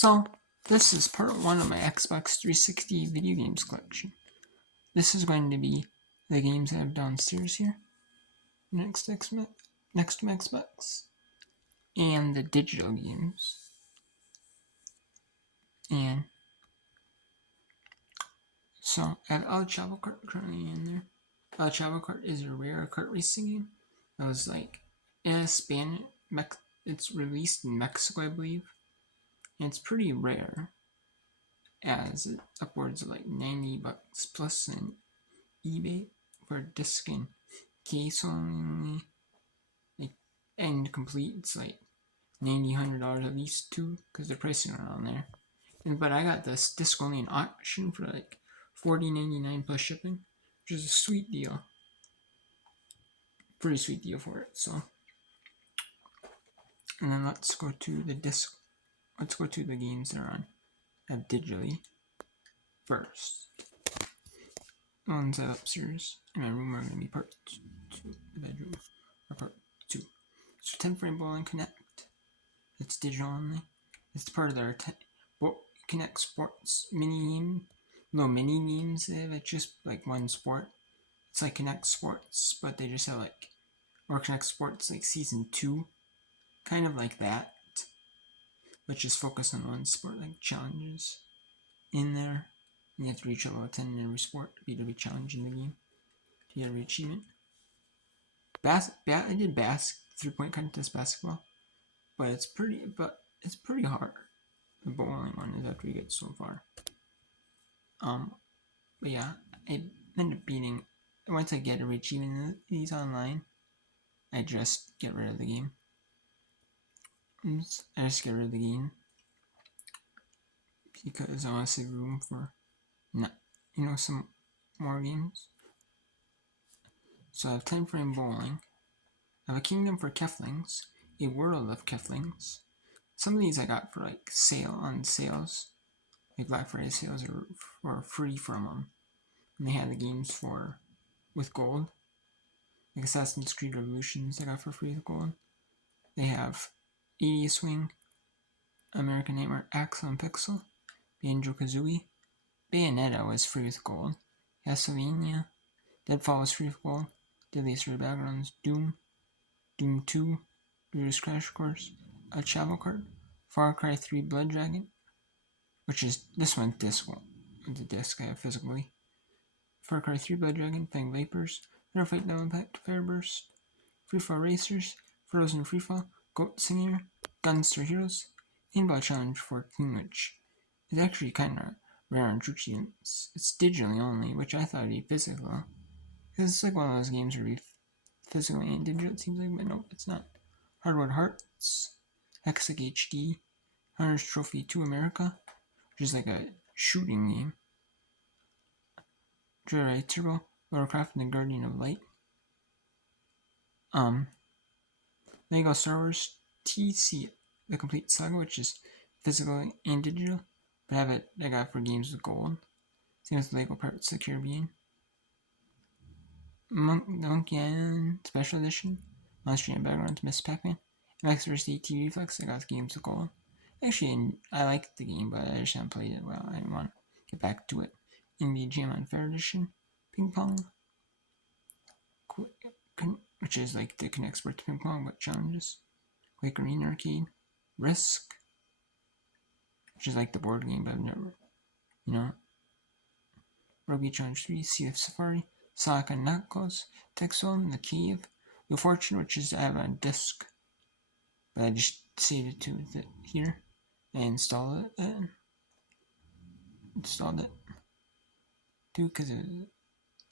So, this is part 1 of my Xbox 360 video games collection. This is going to be the games I have downstairs here, next to my Xbox, and the digital games. And so, I have El Chavo Kart currently in there. El Chavo Kart is a rare kart racing game. That was like, it's released in Mexico, I believe. And it's pretty rare, as it's upwards of like $90 plus in eBay for a disc and case only, like, and complete. It's like $90-$100 at least too, because the pricing around there. But I got this disc only in auction for like $40.99 plus shipping, which is a sweet deal. Pretty sweet deal for it. So, and then let's go to the disc. Let's go to the games that are on digitally first. The ones that upstairs in my room are going to be part 2, the bedroom, or part 2. So 10 Frame Bowling Connect, it's digital only. It's part of their Connect Sports mini games. They have just like one sport. It's like Connect Sports, but they just have like, or Connect Sports like Season 2, kind of like that, but just focus on one sport, like challenges in there. And you have to reach a level 10 in every sport to beat every challenge in the game to get every achievement. I did 3-point contest basketball, but it's pretty hard. The bowling one is after you get so far. But yeah, I ended up beating. Once I get every achievement in these online, I just get rid of the game. Because I want to save room for, some more games. So I have 10 Frame Bowling. I have a Kingdom for Keflings, a World of Keflings. Some of these I got for like sales, like Black Friday sales, or free from them. And they had the games with gold, like Assassin's Creed Revolutions I got for free with gold. They have 80 Swing, American Nightmare Axel and Pixel, Banjo-Kazooie, Bayonetta was free with gold, Castlevania, Deadfall was free with gold, Deadliest Ray Backgrounds, Doom 2, Brutus Crash Course, El Chavo Kart, Far Cry 3 Blood Dragon, which is this one disc. The disc I have physically. Far Cry 3 Blood Dragon, Fang Vipers, Fair Fight Down Impact, Fairburst, Freefall Racers, Frozen Freefall, Goat Singer, Gunster Heroes, Paintball Challenge 14, which is actually kind of rare and tricky. It's digitally only, which I thought would be physical. Because it's like one of those games where you physically and digital, it seems like, but no, it's not. Hardwood Hearts, Hexic HD, Hunter's Trophy 2 America, which is like a shooting game. Joyride Turbo, Warcraft and the Guardian of Light. Lego Star Wars TC, the Complete Saga, which is physical and digital, but I got for games with gold. Same as Lego Pirates of the Caribbean. Monkey Island Special Edition, Monster Jam Backgrounds, Miss Pac-Man, Max vs. AT Reflex, I got games with gold. Actually, I liked the game, but I just haven't played it well. I want to get back to it. NBA Jam Unfair Edition, Ping Pong, which is like the Connect Sports Ping Pong, but challenges. Quake Arena Arcade, Risk, which is like the board game, but I've never, Rugby Challenge 3, Sea of Safari, Sonic and Knuckles, Tech Zone, The Cave, The Fortune, which is I have on disc, but I just saved it to here. I installed it too,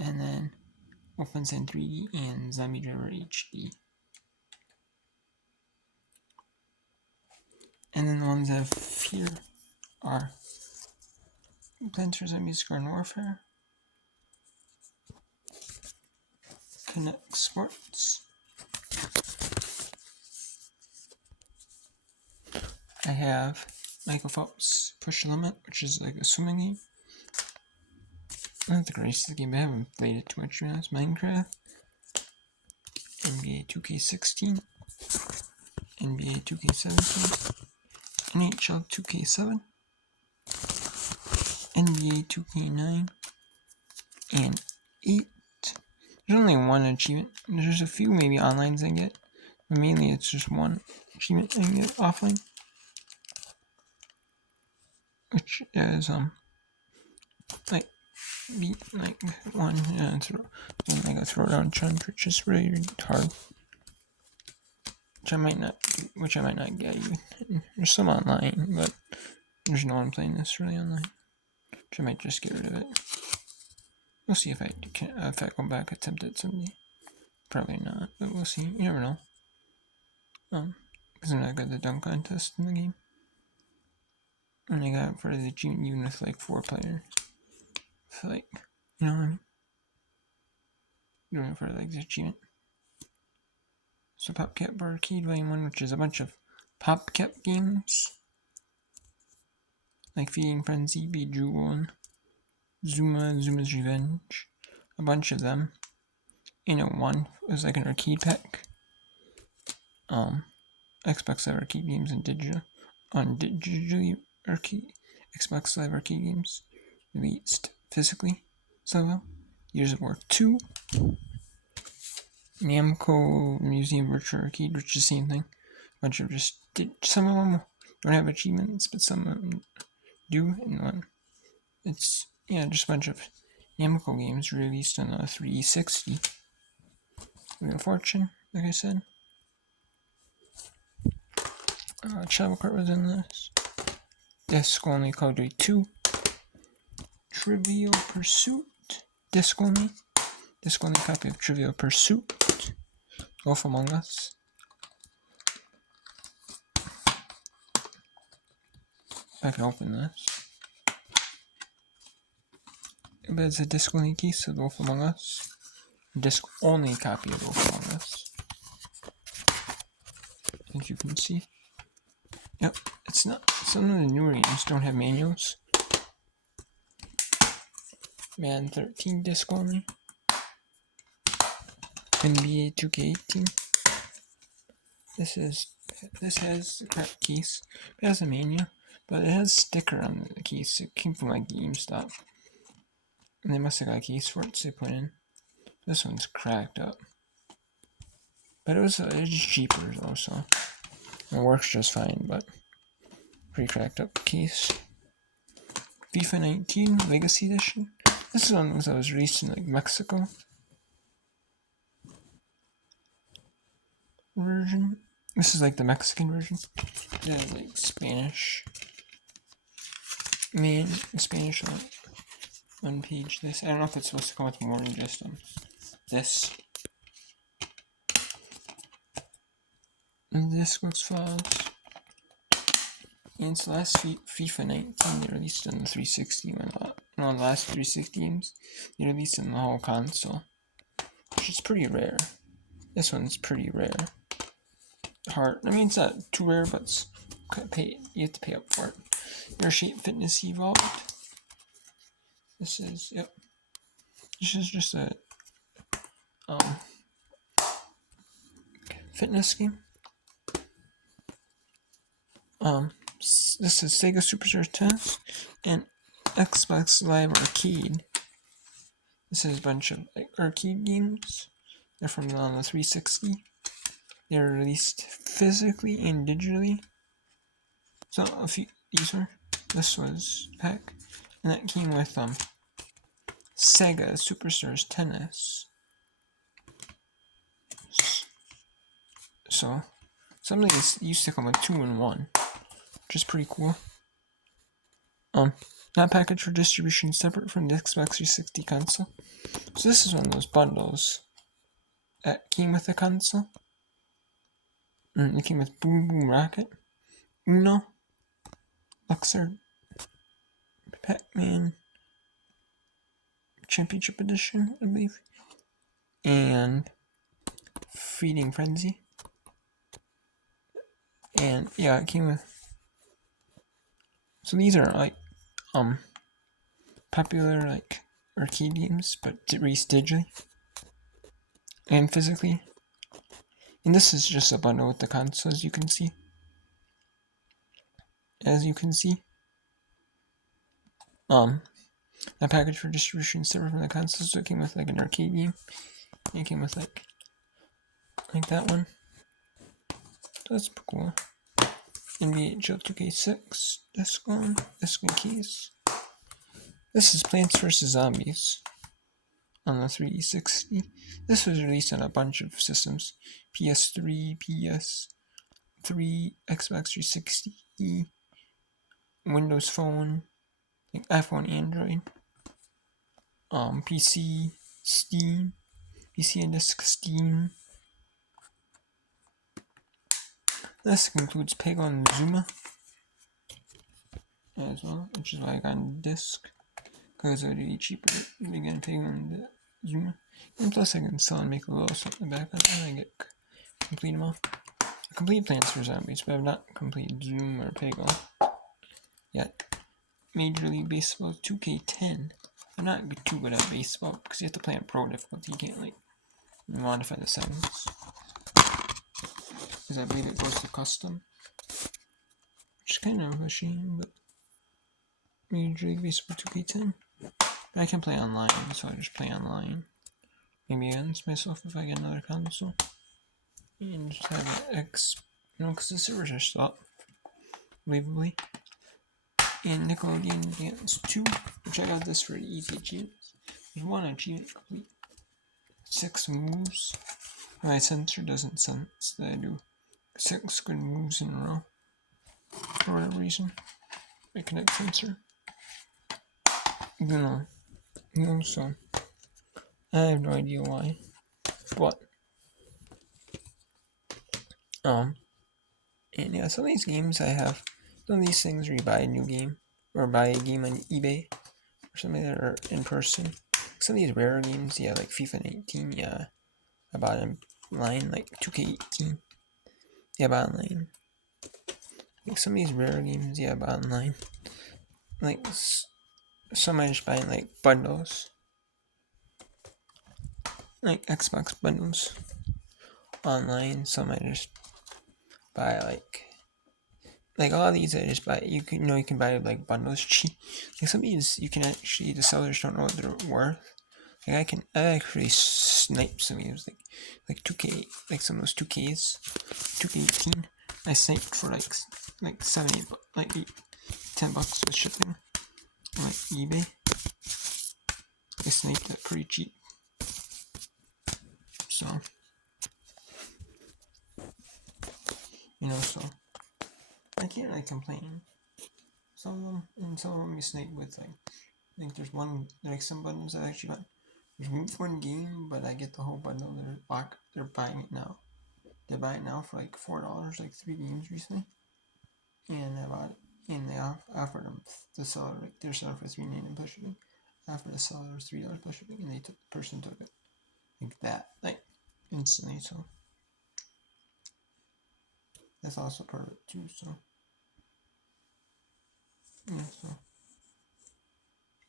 and then Wolfenstein 3D and Zombie Driver HD. And then the ones I have here are Plants vs. Zombies Garden Warfare, Connect Sports. I have Michael Phelps Push Limit, which is like a swimming game. Not the greatest game, but I haven't played it too much, to be honest. Minecraft, NBA 2K16, NBA 2K17, NHL 2K7, NBA 2K9, and 8. There's only one achievement. There's a few maybe onlines I get, but mainly it's just one achievement I can get offline, which is like beat like one like a throwdown chunk, which is really hard. Which I might not get even. There's some online, but there's no one playing this really online. Which I might just get rid of it. We'll see if I go back attempt it someday. Probably not, but we'll see. You never know. Because I'm not good at the dunk contest in the game. And I got it for the achievement even with like 4 players. So like, you know what I mean? Doing it for like the achievement. So PopCap Arcade Volume 1, which is a bunch of PopCap games. Like Feeding Frenzy, Bejeweled, Zuma's Revenge. A bunch of them. One was like an arcade pack. Xbox Live Arcade games and digitally arcade Xbox Live Arcade games released physically. So Gears of War 2, Namco Museum Virtual Arcade, which is the same thing. A bunch of some of them don't have achievements, but some of them do. And it's just a bunch of Namco games released on a 360. Wheel of Fortune, like I said. Travel Kart was in this. Disc only Call of Duty 2. Trivial Pursuit. Disc only copy of Trivial Pursuit. Wolf Among Us. I can open this. But it's a disc only case of Wolf Among Us. Disc only copy of Wolf Among Us. As you can see. Yep, it's not. Some of the newer games don't have manuals. Man 13 disc only. NBA 2K18. This has a crap case. It has a manual, but it has a sticker on the case. It came from like GameStop. And they must have got a case for it, so they put in. This one's cracked up. But it's just cheaper though, so it works just fine, but pretty cracked up case. FIFA 19 Legacy Edition. This is one that was released in like Mexico. Version. This is like the Mexican version. It has like Spanish. Spanish on one page. This I don't know if it's supposed to come with more than just this. And this looks follows. And it's the last FIFA 19 they released on the 360 one. The last 360 games they released on the whole console, which is pretty rare. This one's pretty rare. Hard. I mean, it's not too rare, but you have to pay up for it. Your Shape Fitness Evolved. This is just a fitness game. This is Sega Superstar Tennis and Xbox Live Arcade. This is a bunch of arcade games. They're from the 360. They're released physically and digitally. So this was pack, and that came with Sega Superstars Tennis. So some of these used to come with 2 in 1, which is pretty cool. Not packaged for distribution, separate from the Xbox 360 console. So this is one of those bundles that came with the console. It came with Boom Boom Rocket, Uno, Luxor, Pac-Man Championship Edition, I believe, and Feeding Frenzy. And yeah, it came with. So these are like popular like arcade games, but released digitally and physically. And this is just a bundle with the console, as you can see. as you can see. A package for distribution server from the console, so it came with like an arcade game. It came with like that one. That's cool. NHL 2K6 disc on, disc and keys. This is Plants vs. Zombies on the 360. This was released on a bunch of systems: PS3, PS3, Xbox 360, Windows Phone, like iPhone, Android, PC, Steam, PC and disc, Steam. This includes Peggle and Zuma as well, which is why I got on disc, because it would be cheaper to get Peggle and Zuma. And plus I can sell and make a little something back on it and I get complete them all. I complete Plants vs. Zombies, but I've not completed Zoom or Peggle yet. Major League Baseball 2K10. I'm not too good at baseball because you have to play on pro difficulty. You can't like modify the settings, because I believe it goes to custom, which is kind of a shame. But Major League Baseball 2K10. I can play online, so I just play online. Maybe against myself if I get another console. And just have an because the servers are still up, believably. And Nickelodeon Advance 2, which I got this for the easy achievements. There's one achievement complete 6 moves. My sensor doesn't sense that I do 6 good moves in a row for whatever reason. My Kinect sensor. So I have no idea why. But and yeah, some of these games I have, some of these things where you buy a new game or buy a game on eBay or something that are in person. Some of these rare games, yeah, like FIFA 19, yeah, I bought online, like 2K18, yeah, I bought online. Like some of these rare games, yeah, I bought online. Like some I just buy in like bundles, like Xbox bundles online. Some I just buy like all of these I just buy. You can buy like bundles cheap. Like some of these you can actually, the sellers don't know what they're worth. Like I actually snipe some of these like 2K, like some of those 2Ks, 2K18. I sniped for like 7, 8, like 10 bucks with shipping on like eBay. I sniped it pretty cheap. So so I can't really complain. Some of them you snipe with like there's one, like some bundles I actually got. There's one game, but I get the whole bundle. They're buying it now. They buy it now for like $4, like 3 games recently. And I bought it, and they offered them the seller, like they're selling for $3.99 plus shipping. Offered the seller $3 plus shipping, and the person took it like that, like instantly. So that's also part of it too. So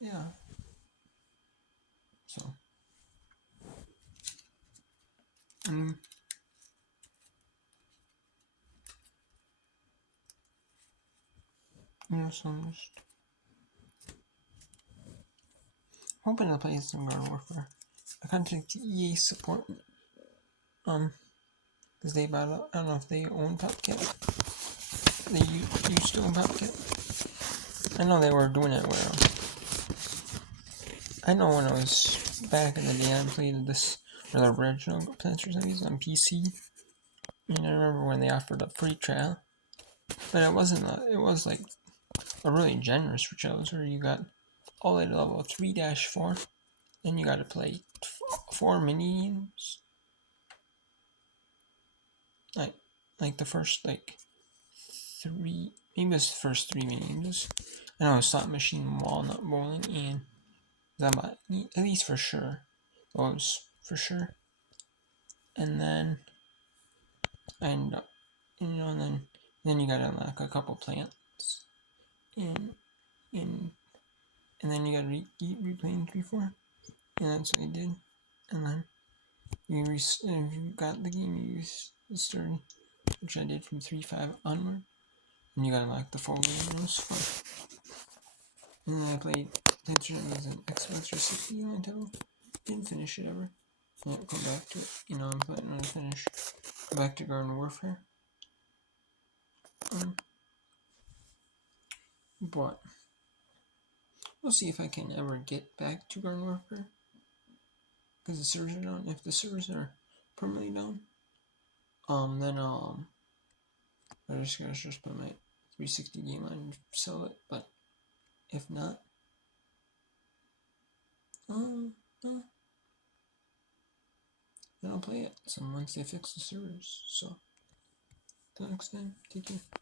yeah, so I mean, so I'm just hoping to play some Garden Warfare. I contacted EA support, because they bought out, I don't know if they own PopCap. They used to own PopCap. I know they were doing it where, I know when I was back in the day, I played this, or the original Plants vs. Zombies on PC, and I remember when they offered a free trial, but it wasn't, it was like a really generous free trial, where you got all the way to level 3-4, then you got to play 4 mini games, like the first 3, maybe it was the first 3 mini games. I know Slot Machine, Walnut Bowling, and Zombat, at least for sure, those for sure. And then and then you gotta unlock a couple plants, and then you gotta keep replaying 3-4, and that's what I did. And then if you got the game, you use the story, which I did from 3-5 onward. And you gotta like the 4 game, and it was fun. And then I played Tension as an Xbox 360 Nintendo. Didn't finish it ever. Won't come back to it. I'm planning to finish. Go back to Garden Warfare. But we'll see if I can ever get back to Garden Warfare. Because the servers are down. If the servers are permanently down, then I just put my 360 game on and sell it. But if not, then I'll play it. So once they fix the servers. So till next time, take care.